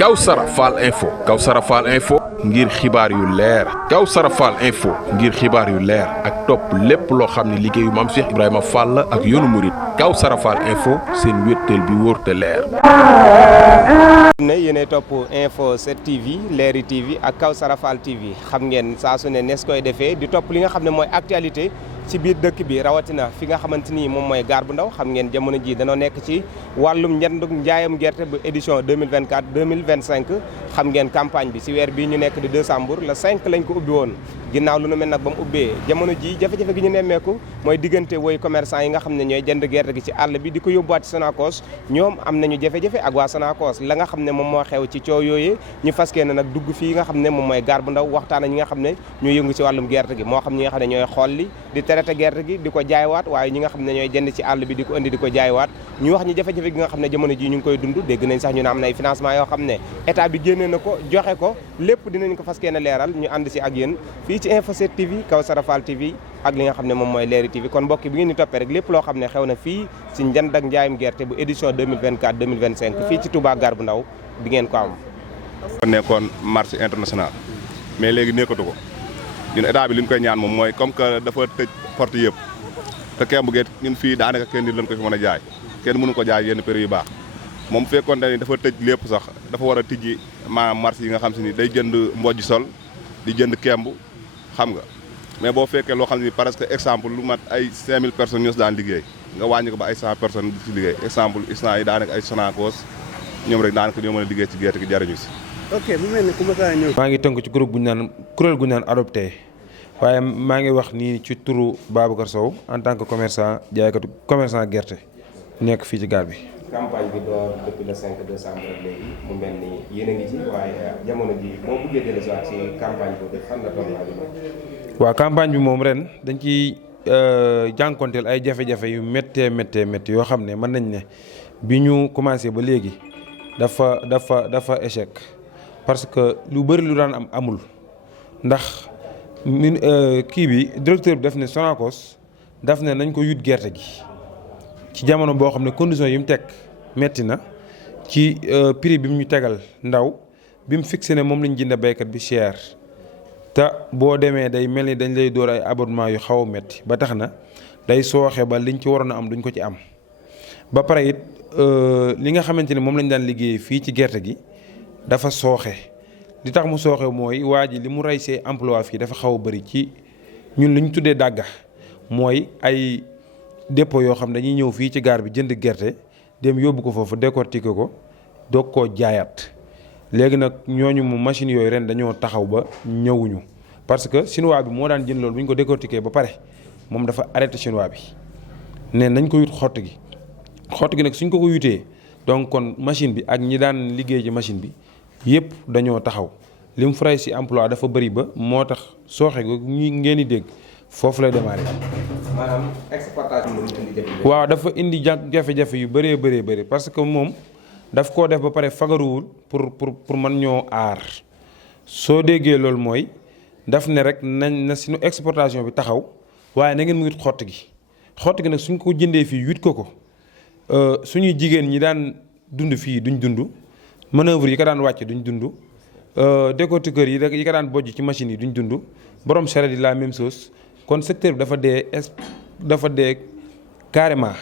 Kawsara Fall info ngir xibaar yu leer Kawsara Fall info ngir xibaar yu leer ak topp lépp loo xam ne liggéeyu Maam Cheikh Ibrahima Fall la ak yoonu murit Kawsara Fall info seen wéttal bi wóor te leer. ne yéenay topp info 7 TV Leeri TV ak Kawsara Fall TV xam ngeen saa su ne nees koy defee di topp li nga xam ne mooy actualité ci biir dëkk bi rawatina fi nga xamante ni moom mooy gaar bu ndaw xam ngeen jamono ji danoo nekk ci wàllum njëndug njaayam gerte bu édition 2024 2025 xam ngeen campagne bi si weer bii ñu nekk di décembre le 5 lañ ko ubbi woon ginnaaw lu nu mel nag ba mu ubbee jamono ji jafe-jafe gi ñu nemmeeku mooy diggante woy commerçant yi nga xam ne ñooy jënd gerte gi ci àll bi di ko yóbbuwaat ci Sonacos ñoom am nañu jafe-jafe ak waa Sonacos la nga xam ne moom moo xew ci coow yooyu ñu fas yéene nag dugg fii nga xam ne moom mooy gaar bu ndaw waxtaan ak ñi nga xam ne ñooy yëngu ci wàllum gerte gi moo xam ñi nga xam ne ñooy xolli di traité gerte gi di ko jaaywaat waaye ñi nga xam ne ñooy jënd ci àll bi di ko indi di ko jaaywaat ñu wax ñi jafe-jafe gi nga xam ne jamono ji ñu ngi koy dund dégg nañ sax ñu ne am na ay financement yoo xam ne état bi génne na ko joxe ko lépp dinañ ko fas yéene leeral ñu ànd si ak yéen fii ci Info 7 TV Kawsara Fall TV ak li nga xam ne moom mooy Leeri TV kon mbokk bi ngeen di toppee rek lépp loo xam ne xew na fii ci njënd ak njaayum gerte bu édition 2024 2025 fii ci Touba Gare bu Ndaw di ngeen ko am. nekkoon marché international mais léegi nekkatu ko ñun état bi li ñu koy ñaan moom mooy comme que dafa tëj porte yëpp te kemb gi ñun fii daanaka kenn nit lañ ko fi mën a jaay kenn mënu ko jaay yenn prix yu baax moom fekkoon ni dafa tëj lépp sax dafa war a tijji maanaam marché yi nga xam si ni day jënd mbojj sol di jënd kemb xam nga mais boo fekkee loo xam ne presque exemple lu mat ay 5000 personnes ñoo si daan liggéey nga wàññi ko ba ay 100 personnes di si liggéey exemple instant yi daanaka ay Sonacos ñoom rek daanaka ñoo mën a liggéey ci gerte gi jariñu si. ok bu mel ne ku ma saa ñëw. maa ngi tënk ci groupe bu ñu naan kuréel gu ñu naan adopté waaye maa ngi wax nii ci turu Babacar Sow en tant que commerçant jaaykatu commerçant gerte nekk fii ci gaar bi. campagne bi door depuis le 5 décembre léegi mu mel ni yéen a ngi ci waaye jamono ji boo buggee dellu si ci campagne boobu fan la toll waaw campagne bi moom ren dañ ciy jànkonteel ay jafe-jafe yu méttee yoo xam ne mën nañ ne bi ñu commencé ba léegi dafa échec parce que lu bëri lu daan am amul ndax kii bi directeur bi daf ne Sonacos daf ne nañ ko yut gerte gi ci jamono boo xam ne condition yi mu teg metti na ci prix bi mu ñu tegal ndaw bi mu fixé ne moom lañ jënd béykat bi cher te boo demee day mel ni dañ lay door ay abonnement yu xaw a metti ba tax na day sooxe ba liñ ci waroon a am duñ ko ci am ba pare it li nga xamante ni moom lañ daan liggéey fii ci gerte gi dafa sooxe li tax mu sooxe mooy waa ji li mu rey see emploi fii dafa xaw a bëri ci ñun li ñu tuddee dàgga mooy ay dépôt yoo xam dañuy ñëw fii ci gaar bi jënd gerte dem yóbbu ko foofu décortiquer ko doog koo jaayaat léegi nag ñooñu mu machine yooyu ren dañoo taxaw ba ñëwuñu parce que chinois bi moo daan jënd loolu bu ñu ko décortiquer ba pare moom dafa arrêté chinois bi ne nañ ko yut xott gi nag suñ ko yutee donc kon machine bi ak ñi daan liggéey ci machine bi yëpp dañoo taxaw li mu fray si emploi dafa bëri ba moo tax sooxe go ñu ngeen di dégg foofu lay démarrer. maanaam exportation la indi jafe-jafe. waaw dafa indi jafe-jafe yu bëree parce que moom daf koo def ba pare fagaruwul pour mën ñoo aar soo déggee loolu mooy daf ne rek nañ na suñu exportation bi taxaw waaye na ngeen mu wut xott gi nag suñ ko jëndee fii wut ko suñuy jigéen ñi daan dund fii duñ dund manœuvre yi ko daan wàcce duñ dund décortiqueur yi ko daan bojj ci machine yi duñ dund borom charrette yi la même chose kon secteur bi dafa dee carrément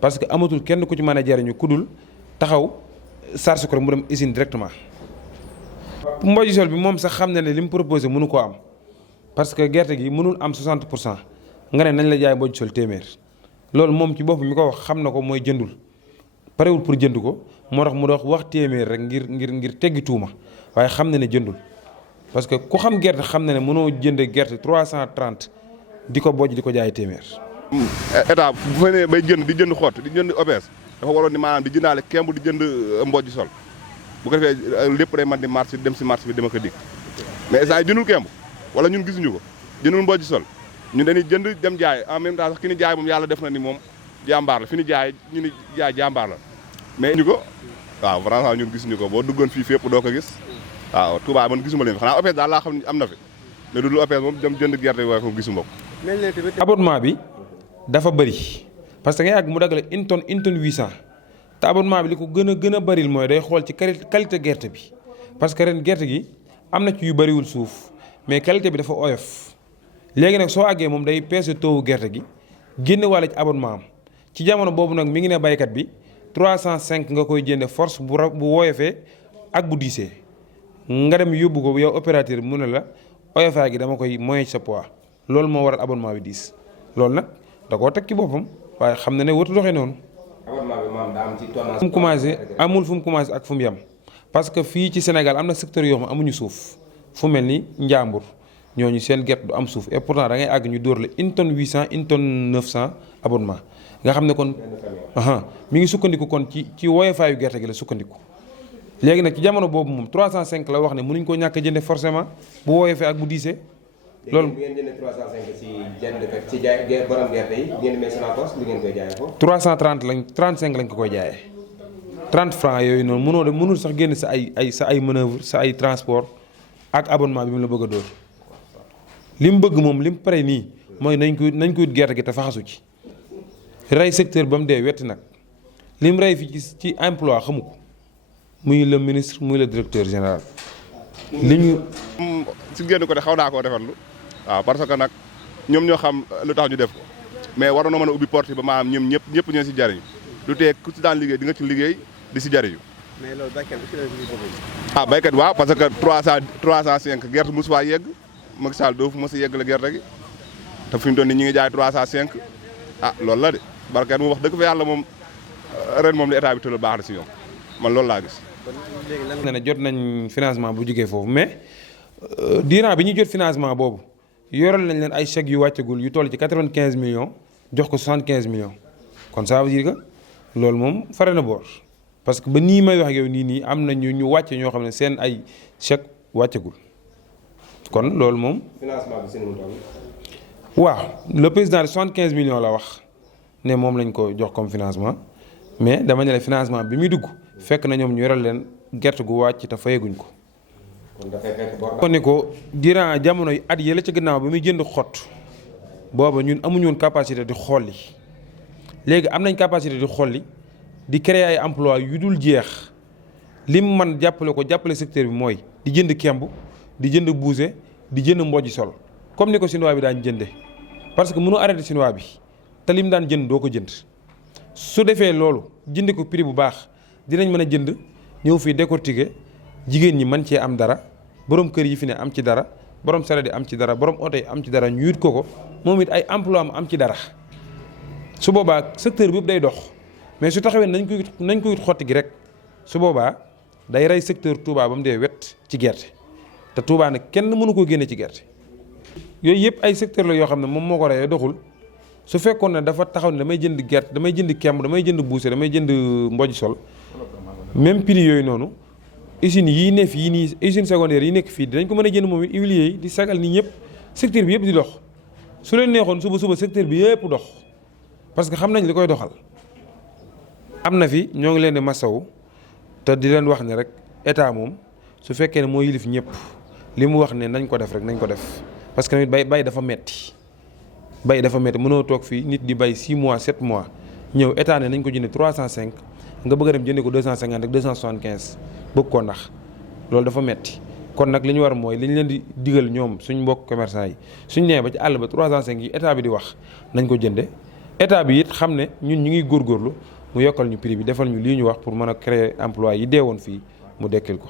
parce que amatul kenn ku ci mën a jariñu ku dul taxaw charge ko rek mu dem usine directement. mbojj sol bi moom sax xam na ne li mu proposé mënu koo am parce que gerte gi mënul am 60% nga ne nañ la jaay mbojj sol téeméer loolu moom ci bopp mi ko wax xam na ko mooy jëndul parewul pour jënd ko moo tax mu dox wax téeméer rek ngir teggi tuuma waaye xam na ne jëndul parce que ku xam gerte xam na ne mënoo jënd gerte 330 di ko bojj di ko jaay téeméer. état bu fa nee bay jënd di jënd xott di jënd OPS dafa waroon ni maanaam di jëndaale kemb di jënd mbojj sol bu ko defee lépp day man di marché dem si marché bi dama ko dikk mais instant yi jëndul kemb wala ñun gisuñu ko jëndul mbojj sol ñun dañuy jënd dem jaay en même temps sax ki ni jaay moom yàlla def na ni moom jàmbaar la fi ni jaay ñu ni jaay jàmbaar la mais ñu ko waaw vraiment ñun gisuñu ko boo duggoon fii fépp doo ko gis waaw Touba man gisuma leen xanaa OPS daal laa xam ne am na fi mais du lu OPS moom dem jënd gerte waaye ko gisuma ko. abonnement bi dafa bëri parce que nga yàgg mu dagale une tonne 800 te abonnement bi li ko gën a baril mooy day xool ci qualité gerte bi parce que ren gerte gi am na ci yu bariwul suuf mais qualité bi dafa oyof léegi nag soo àggee moom day peese toowu gerte gi génne wàlla ci abonnement am ci jamono boobu nag mi ngi ne baykat bi 305 nga koy jënde force bu woyofee ak bu diisee nga dem yóbbu ko yow opérateur bi mu ne la oyofaay gi dama koy moyen ci sa poids loolu moo waral abonnement bi diis loolu nag da koo teg ci boppam waaye xam na ne warut doxee noonu. abonnement bi maam daa am ci tonnage. fu mu commencé amul fu mu commencé ak fu mu yem parce que fii ci Sénégal am na secteur yoo xam amuñu suuf fu mel ni Njàmbur ñooñu seen gerte du am suuf et pourtant da ngay àgg ñu dóor la une tonne 800 une tonne 900 abonnement nga xam ne kon mi ngi sukkandiku kon ci woyofaayu gerte gi la sukkandiku. léegi nag ci jamono boobu moom 305 la wax ne mënuñ koo ñàkk a jënde forcément bu woyofee ak bu diisee. loolu bu ngeen jëndee 305 ci jëndkat ci jaay borom gerte yi ngeen may Sonacos li ngeen koy jaayee foofu. 35 lañ ko koy jaayee 30 francs yooyu noonu mënul sax génn sa ay manœuvre sa ay transport ak abonnement bi mu la bëgg a dóor li mu bëgg moom li mu pare nii mooy nañ ko wut gerte gi te faxasu ci rey secteur ba mu dee wetti nag li mu rey fi ci emploi xamu ko muy le ministre muy le directeur général. li ñu si génn ko de xaw naa koo defarlu waaw parce que nag ñoom ñoo xam lu tax ñu def ko mais waroon na mën a ubbi porte ba maanaam ñoom ñëpp ñoo si jariñu lu tee ku si daan liggéey di nga ci liggéey di si jariñu. mais loolu baykat bi baykat waaw parce que 305 gerte mosu faa yegg Macky Sall doo fu mos a yegg la gerte gi te fi mu toll nii ñu ngi jaay 305 loolu la de barkat mu wax dëgg fa yàlla moom ren moom li état bi tëral baax na si ñoom man loolu laa gis. ne jot nañ financement bu jógee foofu mais durant bi ñuy jot financement boobu yoral nañ leen ay chèques yu wàccagul yu toll ci 95 millions jox ko 75 millions kon ça veut dire que loolu moom fare na boor parce que ba nii may wax ak yow nii am na ñu wàcce ñoo xam ne seen ay chèques wàccagul kon loolu moom. financement bi seen mu toll. waaw le président de 75 millions la wax ne moom lañ ko jox comme financement mais dama ne la financement bi muy dugg. fekk na ñoom ñu yoral leen gerte gu wàcc te fayeguñ ko. kon dafay fekk bor. kon ni ko durant jamono yi at yële ca gannaaw ba muy jënd xott booba ñun amuñu woon capacité di xolli léegi am nañ capacité di xolli di créer ay emploi yu dul jeex lim man jàppale secteur bi mooy di jënd kemb di jënd buuse di jënd mbojj sol comme ni ko chinois bi daan jënde parce que mënu arrêté chinois bi te lim daan jënd doo ko jënd su defee loolu jënd ko prix bu baax. dinañ mën a jënd ñëw fii décortiquer jigéen ñi mën cee am dara borom kër yi fi ne am ci dara borom sareet yi am ci dara borom oto yi am ci dara ñu yut ko moom it ay emploi am ci dara su boobaa secteur bi yëpp day dox mais su taxawee nañ ko yut xotti gi rek su boobaa day rey secteur Touba ba mu dee wet ci gerte te Touba nag kenn mënu koo génne ci gerte yooyu yëpp ay secteur la yoo xam ne moom moo ko reyee doxul su fekkoon ne dafa taxaw ne damay jënd gerte damay jënd kemb damay jënd buuse damay jënd mbojj sol même prix yooyu noonu usines yii ne fii nii usine secondaire yi nekk fii dinañ ko mën a jënd moom it huiliers yi di sagal nii ñëpp secteur bi yëpp di dox su leen neexoon suba secteur bi yëpp dox parce que xam nañ li koy doxal. am na fi ñoo ngi leen di masawu te di leen wax ne rek état moom su fekkee ne moo yilif ñëpp li mu wax ne nañ ko def rek nañ ko def parce que tamit bay dafa metti bay dafa metti mënoo toog fii nit di bay 6 mois 7 mois ñëw état ne nañ ko jënd 305. nga bëgg a dem jëndee ko 250 ak 275 bëgg koo ndax loolu dafa metti kon nag li ñu war mooy li ñu leen di digal ñoom suñ mbokk commerçant yi suñ nee ba ci àll ba 305 yi état bi di wax nañ ko jënde état bi it xam ne ñun ñu ngi góorgóorlu mu yokkal ñu prix bi defal ñu lii ñu wax pour mën a créer emploi yi dee woon fii mu dekkil ko.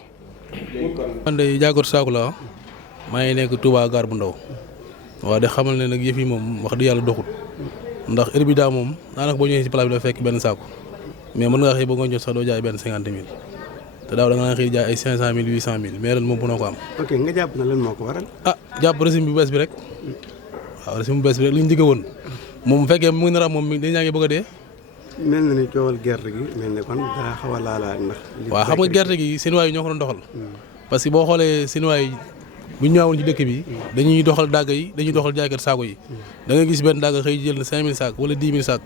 man de Diakor Sakho la maa ngi nekk Touba Gare bu ndaw waaw de xamal ne nag yëf yi moom wax dëgg yàlla doxul ndax heure bi daa moom daanaka boo ñëwee si place bi dafa fekk benn saako. mais mën ngaa xëy ba nga jot sax doo jaay benn 50 000 te daaw da nga xëy jaay ay 500 000 800 000 mais ren moom mënoo ko am. ok nga jàpp na lan moo ko waral. jàpp régime bu bees bi rek waaw régime bu bees bi rek li ñu digge woon moom bu fekkee mu ngi nar a moom dañu ngi bëgg a dee. mel na ni coowal gerte gi mel ne kon daa xaw a laalaat ndax. waaw xam nga gerte gi Sinoa yi ñoo ko doon doxal. parce que boo xoolee Sinoa yi bu ñu ñëwoon ci dëkk bi dañuy doxal dàgg yi dañuy doxal jaaykat saako yi da ngay gis benn dàgg xëy jël na 5000 saak wala 10 000 saak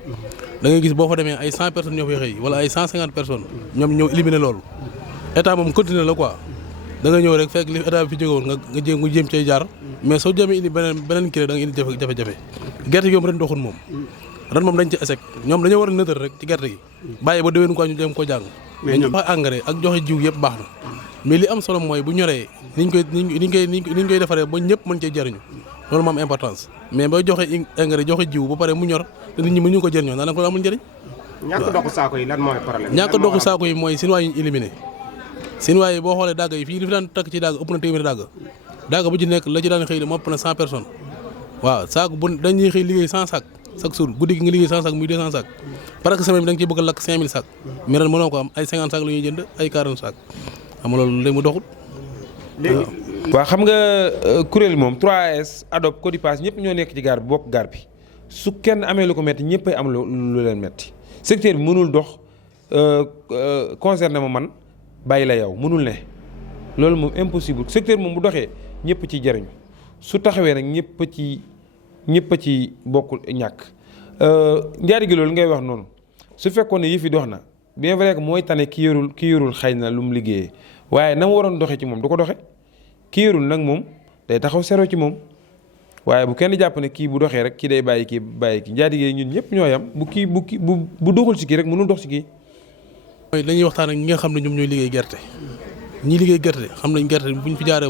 da ngay gis boo fa demee ay 100 personnes ñoo fay xëy wala ay 150 personnes ñoom ñëw éliminer loolu état moom continuer la quoi da nga ñëw rek fekk li état bi fi jóge woon nga jéem cay jaar mais soo jëmee indi beneen kii da nga indi jafe-jafe gerte gi moom ren doxul moom ren moom dañ ci échec ñoom dañoo war a nëtër rek ci gerte gi bàyyi ba déwén ko ñu dem ko jàng mais ñoom engrais ak joxe jiw yëpp baax na mais li am solo mooy bu ñoree niñ koy defaree ba ñëpp mën cee jëriñu loolu moo am importance mais ba joxe engrais joxe jiw ba pare mu ñor te nit ñi mënuñu ko jëriñoo daanaka ko amul njëriñ. ñàkk doxu saako yi lan mooy problème. ñàkk doxu saako yi mooy Sinoa yi ñu éliminé Sinoa yi boo xoolee dàgg yi fii li fi daan takk ci dàgg ëpp na téeméeri dàgg bu ci nekk la ci daan xëy moo ëpp na 100 personnes waaw saako bu dañuy xëy liggéey 100 sacs chaque jour guddi gi nga liggéey 100 sacs muy 200 sacs parce que semaine bi da nga ciy bëgg a lakk 5000 sacs mais ren mënoo ko am ay 50 sacs la ñuy jënd ay 40 sacs xam nga loolu léegi mu doxul. waaw xam nga kuréel moom 3S ADOP Codipass ñëpp ñoo nekk ci gaar bi bokk gaar bi su kenn amee lu ko metti ñëppay am lu leen metti secteur bi mënul dox concerné ma man bàyyi la yow mënul ne loolu moom impossible secteur moom bu doxee ñëpp ci jëriñu su taxawee nag ñëpp ci bokkul ñàkk njaari gi loolu ngay wax noonu su fekkoon ne yëf yi dox na bien vrai que mooy tane ki yorul xëy na lu mu liggéeyee waaye na mu waroon doxee ci moom du ko doxe ki yorul nag moom day taxaw sero ci moom waaye bu kenn jàpp ne kii bu doxee rek kii day bàyyi kii njaari gi ñun ñëpp ñoo yam bu doxul ci kii rek mënul dox ci kii. mooy dañuy waxtaan ak ñi nga xam ne ñoom ñooy liggéey gerte ñi liggéey gerte xam nañ gerte buñ fi jaaree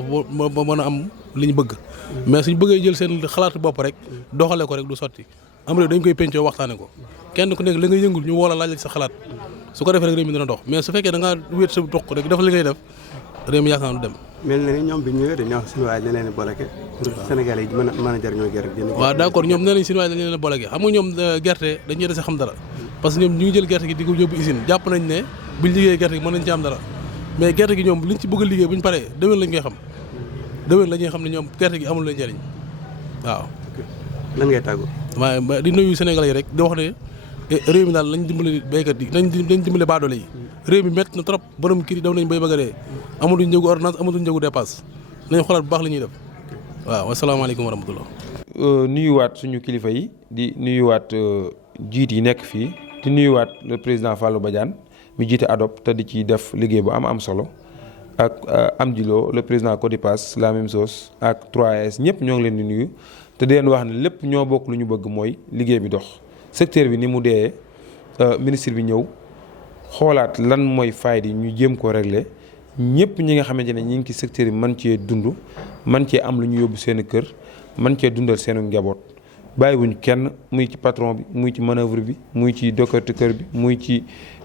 ba mën a am li ñu bëgg mais suñ bëggee jël seen xalaatu bopp rek doxale ko rek du sotti am réew dañ koy pencoo waxtaane ko kenn ku nekk la nga yëngul ñu woola laaj la sa xalaat su ko defee rek réew mi dina dox mais su fekkee da ngaa wéet sa dox rek def li ngay def réew mi yaakaar du dem. mel na ni ñoom bi ñëwee dañoo wax Sinoa yi dañ leen a bloqué pour Sénégalais yi mën a jëriñoo gerte gi. waaw d'accord ñoom nee nañ Sinoa yi dañ leen a bloqué xam nga ñoom gerte dañuy dese xam dara parce que ñoom ñu ngi jël gerte gi di ko yóbbu usine jàpp nañ ne buñ liggéeyee gerte gi mën nañ ci am dara mais gerte gi ñoom liñ ci bëgg a liggéey buñ paree déwén lañ koy xam déwén la ñuy xam ne ñoom gerte gi amul leen njëriñ waaw. lan ngay tàggu. waaye di nuyu Sénégalais yi rek di wax ne réew mi daal lañ dimbale béykat yi nañ dimbale baadoole yi réew mi métti na trop borom kii daw nañ bay bëgg a dee amatuñ njëgu ordonnance amatuñ njëgu dépasse nañ xoolaat bu baax li ñuy def waaw wasalaamaaleykum wa rahmatullah. nuyuwaat suñu kilifa yi di nuyuwaat jiit yi nekk fii di nuyuwaat le président Fallou Badiane mi jiite ADOP te di ci def liggéey bu am solo ak Amdi Lo le président Codipass la même chose ak 3S ñëpp ñoo ngi leen di nuyu te di leen wax ne lépp ñoo bokk lu ñu bëgg mooy liggéey bi dox secteur bi ni mu dee ministre bi ñëw xoolaat lan mooy fayda yi ñu jéem ko régler ñëpp ñi nga xamante ne ñi ngi ci secteur bi man cee dund man cee am lu ñu yóbbu seen kër man cee dundal seenu njaboot bàyyiwuñ kenn muy ci patron bi muy ci manœuvre bi muy ci décortiqueur bi muy ci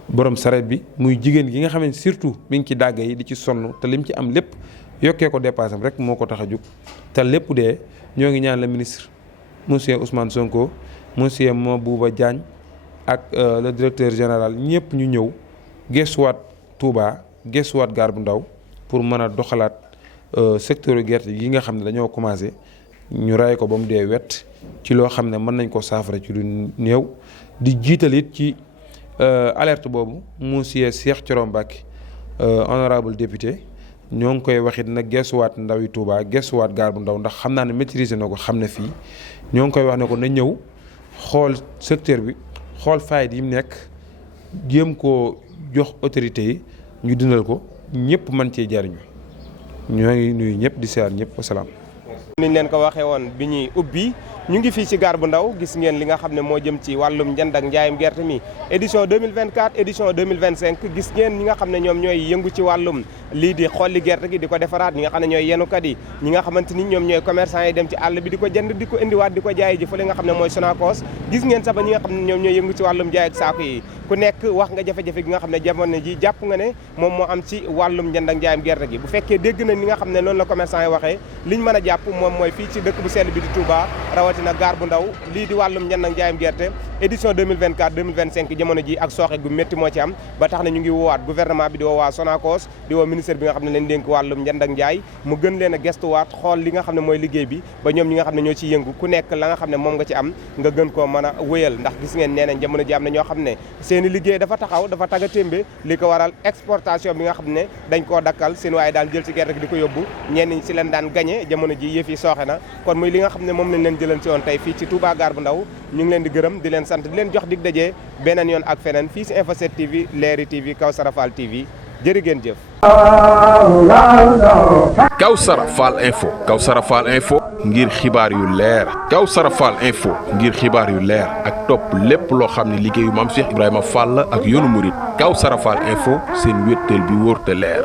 borom saret bi muy jigéen gi nga xam ne surtout mi ngi ci dàgg yi di ci sonn te lim ci am lépp yokkee ko dépassé rek moo ko tax a jóg te lépp dee ñoo ngi ñaan le ministre monsieur Ousmane Sonko monsieur Mabouba Diagne ak le directeur général ñëpp ñu ñëw gëstuwaat Touba gëstuwaat Gare bu Ndaw pour mën a doxalaat secteur gerte yi nga xam ne dañoo commencé ñu ray ko ba mu dee wet ci loo xam ne mën nañ ko saafara ci lu néew di jiital it ci alerte boobu monsieur Cheikh Thioro Mbacké honorable député ñoo ngi koy waxit nag gëstuwaat ndawi Touba gëstuwaat Gare bu Ndaw ndax xam naa ne maîtriser na ko xam ne fii ñoo ngi koy wax ne ko na ñëw xool secteur bi xool fayda yi mu nekk jéem koo jox autorité yi ñu dundal ko ñëpp mën cee jariñu ñoo ngi nuyu ñëpp di seet ñëpp wasalaam. niñ leen ko waxee woon bi ñuy ubbi ñu ngi fii ci Gare bu Ndaw gis ngeen li nga xam ne moo jëm ci wàllum njënd ak njaayum gerte mi édition 2024 édition 2025 gis ngeen ñi nga xam ne ñoom ñooy yëngu ci wàllum lii di xolli gerte gi di ko defaraat ñi nga xam ne ñooy yenukat yi ñi nga xamante ni ñoom ñooy commerçant yi dem ci àll bi di ko jënd di ko indiwaat di ko jaay ji fa li nga xam ne mooy Sonacos gis ngeen sax ba ñi nga xam ne ñoom ñooy yëngu ci wàllum jaay ak saako yi ku nekk wax nga jafe-jafe gi nga xam ne jamono ji jàpp nga ne moom moo am ci wàllum njënd ak njaayum gerte gi bu fekkee dégg na ni nga xam ne noonu la commerçant yi waxee liñ mën a jàpp moom mooy fii ci dëkk bu sell bi di Touba rawatina Gare bu Ndaw lii di wàllum njënd ak njaayum gerte édition 2024 2025 jamono ji ak sooxe gu métti moo ci am ba tax na ñu ngi woowaat gouvernement bi di woo waa Sonacos di woo ministère bi nga xam ne leen dénk wàllum njënd ak njaay mu gën leen a gestuwaat xool li nga xam ne mooy liggéey bi ba ñoom ñi nga xam ne ñoo ciy yëngu ku nekk la nga xam ne moom nga ci am nga gën koo mën a wéyal ndax gis ngeen nee nañ jamono ji am na ñoo xam ne seeni liggéey dafa taxaw dafa tagga témbe li ko waral exportation bi nga xam ne dañ koo dakkal seen waaye daan jël ci gerte gi di ko yóbbu ñenn ñi si leen daan gagné jamono ji yëf yi sooxe na kon muy li nga xam ne moom lañ leen jëlan si woon tey fii ci Touba Gare bu Ndaw ñu ngi leen di gërëm di leen sant di leen jox dig daje beneen yoon ak feneen fii si Info 7 TV Leeri TV Kawsara Fall TV jërë ngeen jëf Kawsara Fall Info Kawsara Fall Info ngir xibaar yu leer Kawsara Fall Info ngir xibaar yu leer ak topp lépp loo xam ne liggéeyu maam Cheikh Ibrahima Fall ak yoonu murit Kawsara Fall Info seen wéttal bi wóor te leer